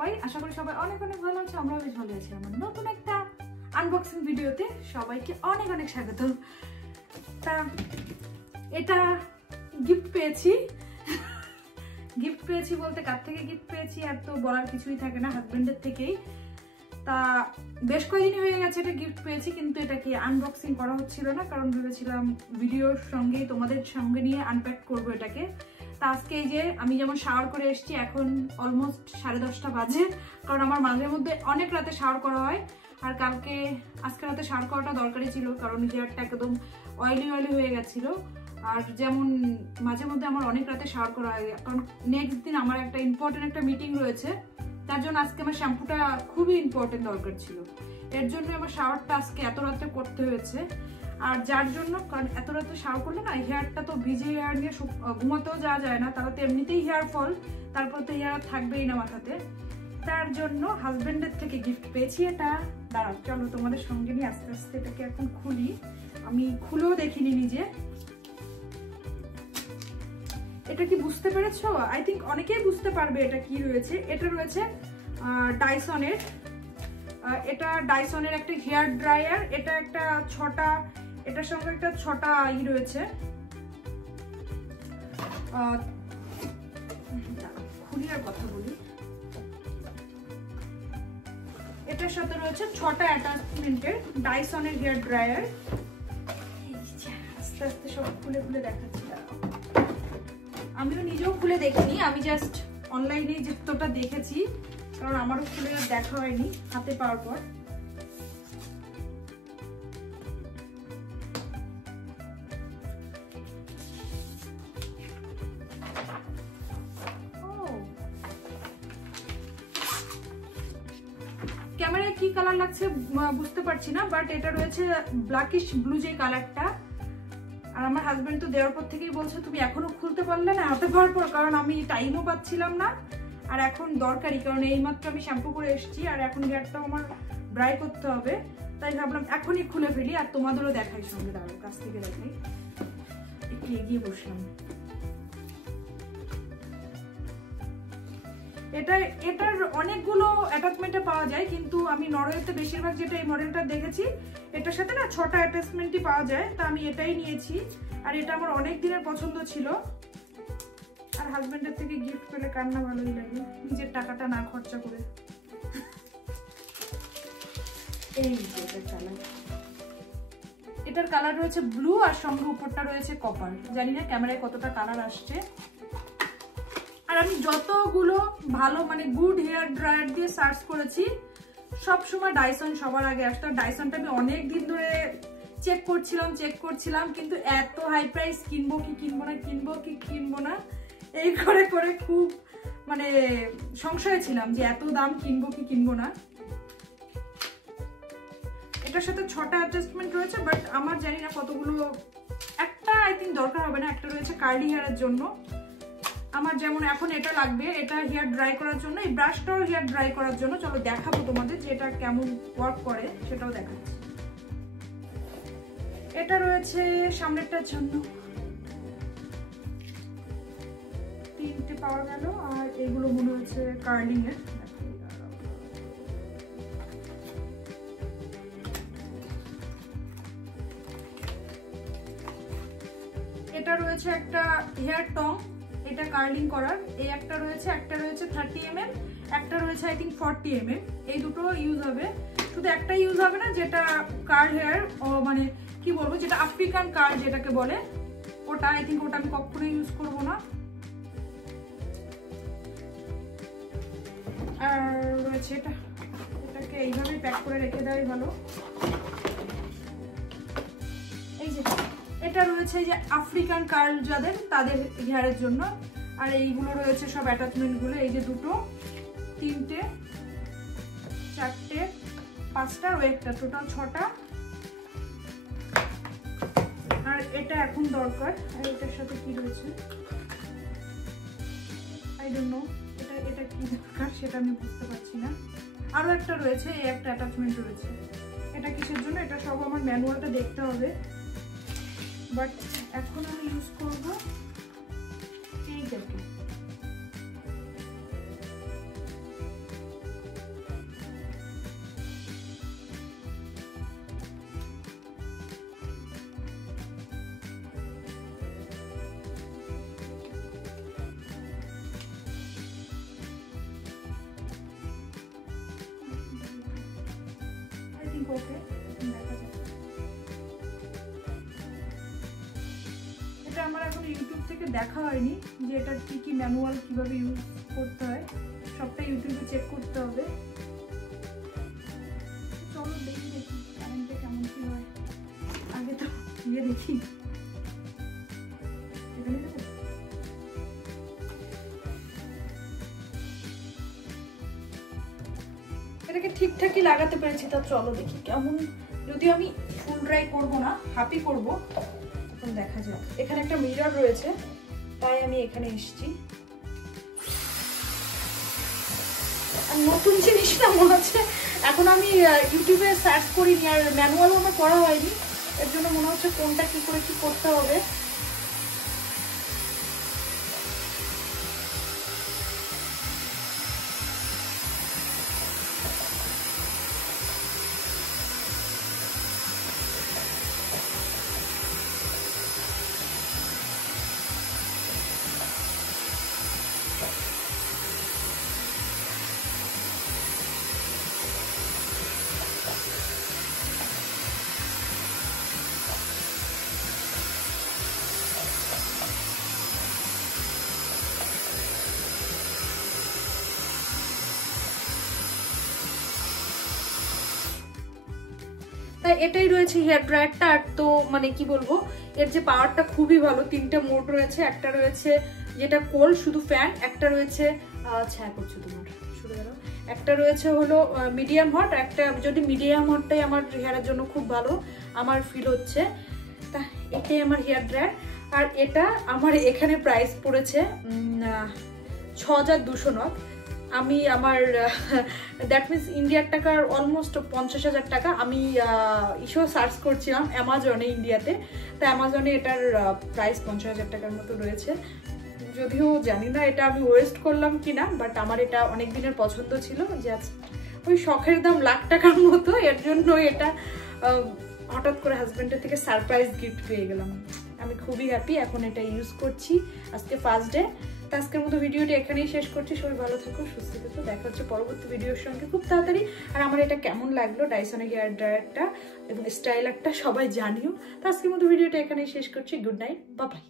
সবাই? আশা করি সবাই অনেক অনেক ভালো আছে। আমরাও বেশ ভালো আছি। আমার নতুন একটা আনবক্সিং ভিডিওতে সবাইকে অনেক অনেক স্বাগত। তা এটা গিফট পেয়েছি বলতে কার থেকে গিফট পেয়েছি আর তো বলার কিছুই থাকে না, হাজবেন্ডের থেকেই। তা বেশ কয়েকদিনই হয়ে গেছে এটা গিফট পেয়েছি, কিন্তু এটাকে আনবক্সিং করা হচ্ছিল না, কারণ ভেবেছিলাম ভিডিওর সঙ্গে তোমাদের সঙ্গে নিয়ে আনপ্যাক করবো এটাকে। তা আজকে এই যে আমি যেমন শাওয়ার করে এসেছি, এখন অলমোস্ট 10:30 বাজে, কারণ আমার মাঝে মধ্যে অনেক রাতে শাওয়ার করা হয়। আর আজকে রাতে শাওয়ার করাটা দরকারই ছিল, কারণ হেয়ারটা একদম অয়েলি হয়ে গেছিল। আর যেমন মাঝে মধ্যে আমার অনেক রাতে শাওয়ার করা হয়, কারণ নেক্সট দিন আমার একটা ইম্পর্টেন্ট একটা মিটিং রয়েছে, তার জন্য আজকে আমার শ্যাম্পুটা খুবই ইম্পর্টেন্ট দরকার ছিল। এর জন্য আমার শাওয়ারটা আজকে এত রাতে করতে হয়েছে। আর যার জন্য, কারণ এত রাতে শাওয়ার করলে না হেয়ারটা তো ভিজে হেয়ার নিয়ে ঘুমাতেও যাওয়া যায় না, তারা তো এমনিতেই হেয়ার ফল, তারপর তো হেয়ার থাকবেই না মাথাতে। তার জন্য হাজবেন্ডের থেকে গিফট পেয়েছি এটা। দাঁড়াও, চলো তোমাদের সঙ্গে নিয়ে আস্তে আস্তে এটাকে এখন খুলি। আমি খুলেও দেখিনি নিজে। এটা কি বুঝতে পেরেছো? আই থিঙ্ক অনেকেই বুঝতে পারবে এটা কি রয়েছে। এটা রয়েছে ডাইসনের, একটা হেয়ার ড্রায়ার। এটা একটা এটার সঙ্গে একটা 6টা রয়েছে। খুলি আর কথা বলি। এটার সাথে রয়েছে 6টা অ্যাটাচমেন্টের ডাইসনের হেয়ার ড্রায়ার। আস্তে আস্তে সব খুলে দেখাচ্ছি। আমিও নিজেও খুলে দেখিনি, আমি জাস্ট অনলাইনে যতটা দেখেছি, কারণ আমারও খুলে দেখা হয়নি হাতে পাওয়ার পর। ক্যামেরায় কি কালার লাগছে বুঝতে পারছি না, বাট এটা রয়েছে ব্ল্যাকিশ ব্লু যে কালারটা। আর আমার হাজবেন্ড তো দেওয়ার পর থেকেই বলছে তুমি এখনো খুলতে পারলে না হাতে পাওয়ার পর, কারণ আমি টাইমও পাচ্ছিলাম না, আর এখন দরকারি, কারণ এইমাত্র আমি শ্যাম্পু করে এসেছি আর এখন হেয়ারটাও আমার ড্রাই করতে হবে, তাই ভাবলাম এখনই খুলে ফেলি আর তোমাদেরও দেখাই সঙ্গে। দাঁড়াও, কাছ থেকে দেখাই। একটু এগিয়ে বসলাম। এটার অনেকগুলো অ্যাটাচমেন্টে পাওয়া যায়, কিন্তু আমি নরওয়েতে বেশিরভাগ যেটা এই মডেলটা দেখেছি, এটার সাথে না 6টা অ্যাটাচমেন্টই পাওয়া যায়, তা আমি এটাই নিয়েছি। আর এটা আমার অনেক দিনের পছন্দ ছিল। আর হাজবেন্ডের থেকে গিফট পেলে কার না ভালোই লাগে, নিজের টাকাটা না খরচা করে। এই এটার কালার রয়েছে ব্লু, আর সঙ্গে উপরটা রয়েছে কপার। জানি না ক্যামেরায় কতটা কালার আসছে। আর আমি যতগুলো ভালো মানে গুড হেয়ার ড্রায়ার দিয়ে সার্চ করেছি, সব সময় ডাইসন সবার আগে আসতো। ডাইসনটা আমি অনেক দিন ধরে চেক করছিলাম, কিন্তু এত হাই প্রাইস কিনবো না এই করে খুব মানে সংশয়ে ছিলাম যে এত দাম কিনবো না। এটার সাথে 6টা অ্যাডজাস্টমেন্ট রয়েছে, বাট আমার জানি না কতগুলো, একটা আই থিঙ্ক দরকার হবে না। একটা রয়েছে কার্লি হেয়ারের জন্য, আমার যেমন এখন এটা লাগবে, এটা হেয়ার ড্রাই করার জন্য, এই ব্রাশটাও হেয়ার ড্রাই করার জন্য। চলো দেখাবো তোমাদের যে এটা কেমন ওয়ার্ক করে, সেটাও দেখাচ্ছি। এটা রয়েছে সামনেরটার জন্য, 3টে পাওয়া গেল, আর এগুলো মনে হচ্ছে কার্লিং এর। এটা রয়েছে একটা হেয়ার টং, এটা কার্লিং করার। এই একটা রয়েছে 30 ml, একটা রয়েছে আই থিঙ্ক 40 ml। এই দুটো ইউজ হবে, শুধু একটা ইউজ হবে না, যেটা কার্ল হেয়ার মানে কি বলবো, যেটা আফ্রিকান কার্ল যেটাকে বলে, ওটা আই থিঙ্ক ওটা আমি কখনো ইউজ করব না। আর রয়েছে এটাকে এইভাবে প্যাক করে রেখে দেওয়াই ভালো। এই যে এটা রয়েছে যে আফ্রিকান কার্ল যাদের, তাদের হেয়ারের জন্য। আর এইগুলো রয়েছে সব অ্যাটাচমেন্ট গুলো, এই যে 2টো 3টে 4টে 5টা ও একটা, টোটাল 6টা। আর এটা এখন দরকার। আর এটার সাথে কি রয়েছে আই ডোন্ট নো, এটা কি দরকার সেটা আমি বুঝতে পারছি না। আরো একটা রয়েছে, এই একটা অ্যাটাচমেন্ট রয়েছে। এটা কিসের জন্য, এটা সব আমার ম্যানুয়ালটা দেখতে হবে, বাট এখন আমি ইউজ করবো এইটাকে। ওকে, দেখা যাক। এটা আমার এখন ইউটিউব থেকে দেখা হয়নি যে এটা কি কি ম্যানুয়াল কিভাবে ইউজ করতে হয়, সবটা ইউটিউবে চেক করতে হবে। চলো দেখি কারেন্টে কেমন কি হয়, আগে তো গিয়ে দেখি। এটাকে ঠিকঠাকই লাগাতে পেরেছি, তা চলো দেখি কেমন। যদিও আমি ফুল ড্রাই করবো না, হাফই করবো, এখন দেখা যাক। এখানে একটা মিরর রয়েছে, তাই আমি এখানে এসেছি। আর নতুন জিনিসটা মনে হচ্ছে এখন আমি ইউটিউবে সার্চ করিনি, আর ম্যানুয়ালও আমার পড়া হয়নি, এর জন্য মনে হচ্ছে কোনটা কি করে কি করতে হবে। তাই এটাই রয়েছে হেয়ার ড্রায়ারটা। আর তো মানে কি বলবো, এর যে পাওয়ারটা খুবই ভালো। 3টে মোড রয়েছে, একটা রয়েছে যেটা কোল্ড শুধু ফ্যান, একটা রয়েছে ছায়া করছে তোমার শুরু গেল, একটা রয়েছে হলো মিডিয়াম হট, একটা যদি মিডিয়াম হটটাই আমার হেয়ারের জন্য খুব ভালো আমার ফিল হচ্ছে। তা এটাই আমার হেয়ার ড্রায়ার। আর এটা আমার এখানে প্রাইস পড়েছে 6200 নক। আমি আমার দ্যাট মিনস ইন্ডিয়ার টাকার অলমোস্ট 50,000 টাকা। আমি ইস্যু সার্চ করছিলাম অ্যামাজনে ইন্ডিয়াতে, তো অ্যামাজনে এটার প্রাইস 50,000 টাকার মতো রয়েছে। যদিও জানি না এটা আমি ওয়েস্ট করলাম কিনা, বাট আমার এটা অনেক দিনের পছন্দ ছিল, যে ওই শখের দাম লাখ টাকার মতো, এর জন্য এটা হঠাৎ করে হাজব্যান্ডের থেকে সারপ্রাইজ গিফট পেয়ে গেলাম। আমি খুবই হ্যাপি, এখন এটা ইউজ করছি। আজকে ফার্স্ট ডে। আজকের মতো ভিডিওটি এখানেই শেষ করছি। সবাই ভালো থাকো, সুস্থ থাকো, দেখা হচ্ছে পরবর্তী ভিডিওর সঙ্গে খুব তাড়াতাড়ি। আর আমার এটা কেমন লাগলো ডাইসনের হেয়ার ড্রায়ারটা এবং স্টাইলারটা সবাই জানিও। তো আজকের মতো ভিডিওটা এখানেই শেষ করছি। Good night, bye bye.